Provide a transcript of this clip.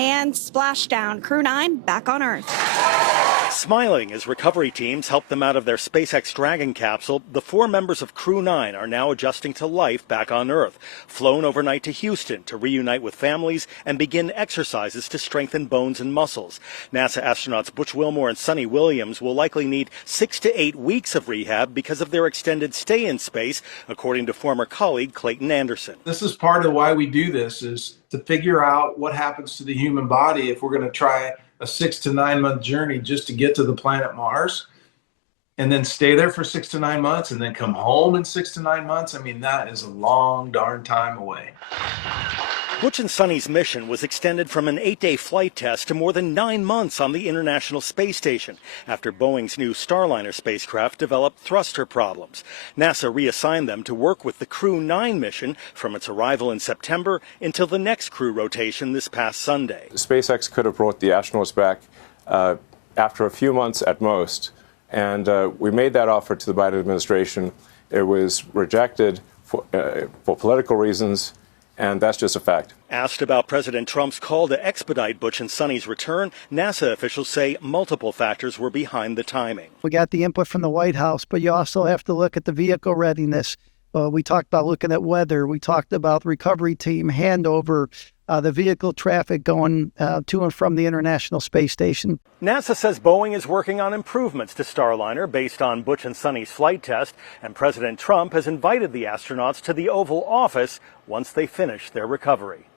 And Splashdown, Crew 9 back on Earth. Smiling as recovery teams help them out of their SpaceX Dragon capsule, the 4 members of Crew 9 are now adjusting to life back on Earth, flown overnight to Houston to reunite with families and begin exercises to strengthen bones and muscles. NASA astronauts Butch, Wilmore and Suni will likely need 6 to 8 weeks of rehab because of their extended stay in space, according to former colleague Clayton Anderson. This is part of why we do this, is to figure out what happens to the human body if we're going to try a 6 to 9 month journey just to get to the planet Mars and then stay there for 6 to 9 months and then come home in 6 to 9 months. I mean, that is a long darn time away. Butch and Suni's mission was extended from an 8-day flight test to more than 9 months on the International Space Station after Boeing's new Starliner spacecraft developed thruster problems. NASA reassigned them to work with the Crew 9 mission from its arrival in September until the next crew rotation this past Sunday. SpaceX could have brought the astronauts back after a few months at most, and we made that offer to the Biden administration. It was rejected for political reasons. And that's just a fact. Asked about President Trump's call to expedite Butch and Suni's return, NASA officials say multiple factors were behind the timing. We got the input from the White House, but you also have to look at the vehicle readiness. We talked about looking at weather. We talked about recovery team handover, the vehicle traffic going to and from the International Space Station. NASA says Boeing is working on improvements to Starliner based on Butch and Suni's flight test, and President Trump has invited the astronauts to the Oval Office once they finish their recovery.